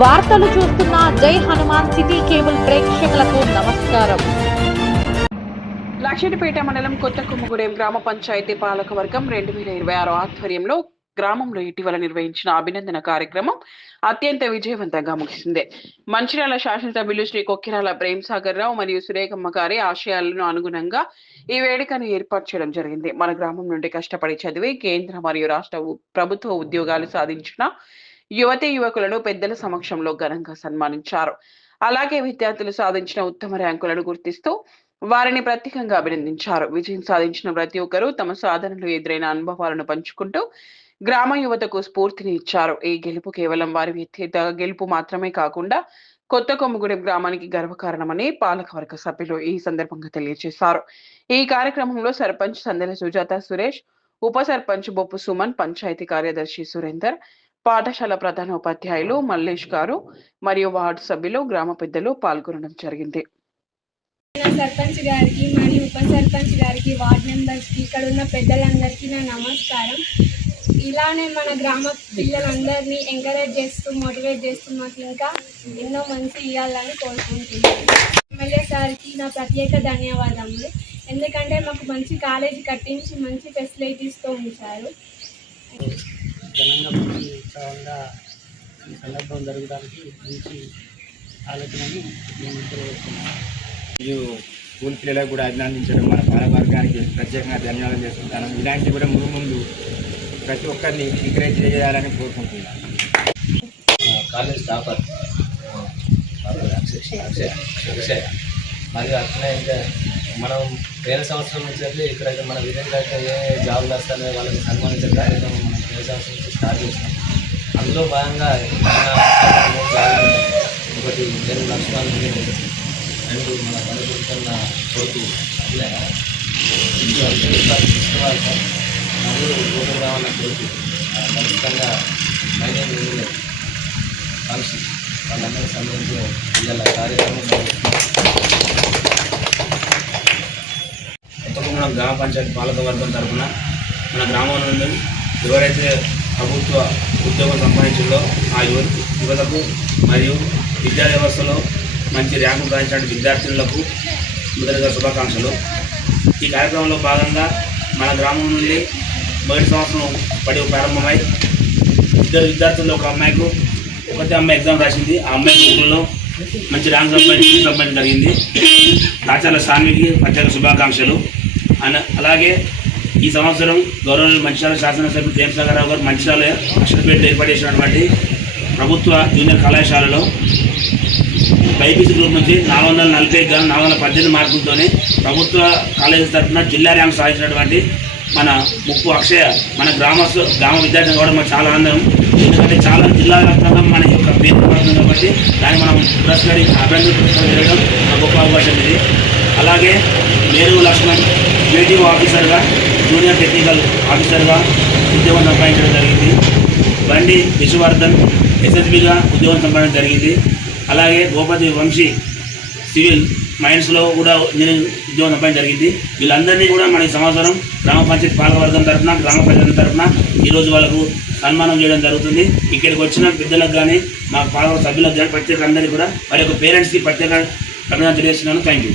వార్తలు చూస్తున్న జై హనుమాన్ సిటీ కేబుల్ ప్రేక్షకులకు నమస్కారం. లక్షిడిపేట మండలం కొత్త కొమ్మగూడెం గ్రామ పంచాయతీ పాలకవర్గం 2026 ఆధ్వర్యంలో గ్రామంలో ఇటీవల నిర్వహించిన అభినందన కార్యక్రమం అత్యంత విజయవంతంగా ముగిసింది. మంచిర్యాల శాసనసభ్యులు శ్రీ కొక్కిరాల ప్రేమ్సాగర్ రావు మరియు సురేఖమ్మ గారి ఆశయాలను అనుగుణంగా ఈ వేడుకను ఏర్పాటు చేయడం జరిగింది. మన గ్రామం నుండి కష్టపడి చదివి కేంద్ర మరియు రాష్ట్ర ప్రభుత్వ ఉద్యోగాలు సాధించిన యువతీ యువకులను పెద్దల సమక్షంలో ఘనంగా సన్మానించారు. అలాగే విద్యార్థులు సాధించిన ఉత్తమ ర్యాంకులను గుర్తిస్తూ వారిని ప్రత్యేకంగా అభినందించారు. విజయం సాధించిన ప్రతి ఒక్కరూ తమ సాధనలో ఎదురైన అనుభవాలను పంచుకుంటూ గ్రామ యువతకు స్ఫూర్తిని ఇచ్చారు. ఈ గెలుపు కేవలం వారి వ్యక్తిగత గెలుపు మాత్రమే కాకుండా కొత్త కొమ్మగూడెం గ్రామానికి గర్వకారణమని పాలకవర్గ సభ్యులు ఈ సందర్భంగా తెలియజేశారు. ఈ కార్యక్రమంలో సర్పంచ్ సందెల సుజాత సురేష్, ఉప సర్పంచ్ బొప్పు సుమన్, పంచాయతీ కార్యదర్శి సురేందర్, పాఠశాల ప్రధాన ఉపాధ్యాయులు మల్లేష్ గారు మరియు వార్డు సభ్యులు, గ్రామ పెద్దలు పాల్గొనడం జరిగింది. సర్పంచ్ గారికి మరియు ఉప సర్పంచ్ గారికి, వార్డు మెంబర్స్కి, ఇక్కడ ఉన్న పెద్దలందరికీ నా నమస్కారం. ఇలానే మన గ్రామ పిల్లలందరినీ ఎంకరేజ్ చేస్తూ మోటివేట్ చేస్తూ మాకు ఇంకా ఎన్నో మంచి ఇవ్వాలని కోరుకుంటున్నాను. ఎమ్మెల్యే సార్కి నా ప్రత్యేక ధన్యవాదములు. ఎందుకంటే మాకు మంచి కాలేజీ కట్టించి మంచి ఫెసిలిటీస్తో ఉంచారు. ఉత్సాహంగా ఈ సందర్భం జరగడానికి మంచి ఆలోచనని మేము మరియు స్కూల్ పిల్లలకు కూడా అభినందించడం, మన పాలకవర్గానికి ప్రత్యేకంగా ధన్యవాదాలు చేసుకుంటాను. ఇలాంటివి కూడా ముందు ప్రతి ఒక్కరిని ఎంకరేజ్ చేయాలని కోరుకుంటున్నాను. కాలేజ్ టాపర్ అక్షయ మరియు అట్లనే ఇంకా మనం వేరే సంవత్సరం నుంచి అయితే ఇక్కడైతే మన విలేజ్లో ఏ జాబులు వస్తాయో వాళ్ళకి సన్మానించే కార్యక్రమం మనం వేరే సంవత్సరం నుంచి స్టార్ట్ చేసినాం. అందులో భాగంగా ఒకటి 2 లక్షలు అండ్ మన పనిచేస్తున్న కొడుకు నలుగురు రోడ్డు రావాలన్న కొడుకు ఖచ్చితంగా మైనేజ్ కలిసి వాళ్ళందరూ సంబంధించి ఇవాళ కార్యక్రమం కొత్తగూడెం గ్రామ పంచాయతీ పాలకవర్గం తరఫున మన గ్రామం నుండి ఎవరైతే ప్రభుత్వ ఉద్యోగం సంపాదించిందో ఆ యువతకు మరియు విద్యా వ్యవస్థలో మంచి ర్యాంకు సాధించిన విద్యార్థులకు మొదటిగా శుభాకాంక్షలు. ఈ కార్యక్రమంలో భాగంగా మన గ్రామం నుండి మొదటి సంవత్సరం ప్రారంభమై 2 విద్యార్థుల్లో ఒక అమ్మాయికి ఒకటే అమ్మాయి ఎగ్జామ్ రాసింది. ఆ అమ్మాయి స్కూల్లో మంచి ర్యాంక్ సంపాదించడం జరిగింది. రాచాల సాన్వికి ప్రత్యేక శుభాకాంక్షలు. అలాగే ఈ సంవత్సరం గౌరవనీయులు మంచిర్యాల శాసనసభ్యులు ప్రేమ్సాగర్ రావు గారు మంచిర్యాల లక్షిడిపేటలో ఏర్పాటు చేసినటువంటి ప్రభుత్వ జూనియర్ కళాశాలలో బైపీసీ గ్రూప్ నుంచి 440 గాను 418 మార్కులతోనే ప్రభుత్వ కాలేజీ తరఫున జిల్లా ర్యాంక్ సాధించినటువంటి మన ముప్పు అక్షయ మన గ్రామ విద్యార్థులు కూడా మాకు చాలా ఆనందం. ఎందుకంటే చాలా జిల్లా వ్యాప్తంగా మన యొక్క పేరు పడుతుంది కాబట్టి దాన్ని మనం అభినందన జరగడం గొప్ప అవకాశం ఇది. అలాగే మేరు లక్ష్మణ్ క్రియేటివ్ ఆఫీసర్గా, జూనియర్ టెక్నికల్ ఆఫీసర్గా ఉద్యోగం సంపాదించడం జరిగింది. బండి విశ్వవర్ధన్ ఎస్ఎస్బిగా ఉద్యోగం సంపాదించడం జరిగింది. అలాగే గోపతి వంశీ సివిల్ మైన్స్లో కూడా ఇంజనీరింగ్ ఉద్యోగం సంపాదించడం జరిగింది. వీళ్ళందరినీ కూడా మన ఈ సంవత్సరం గ్రామ పంచాయతీ పాలకవర్గం తరఫున, గ్రామ ప్రజల తరఫున ఈరోజు వాళ్ళకు సన్మానం చేయడం జరుగుతుంది. ఇక్కడికి వచ్చిన పెద్దలకు కానీ మా పాలక సభ్యులకు కానీ ప్రత్యేక అందరికీ కూడా వారి యొక్క పేరెంట్స్కి ప్రత్యేక అభినందనలు తెలియజేస్తున్నాను. Thank you.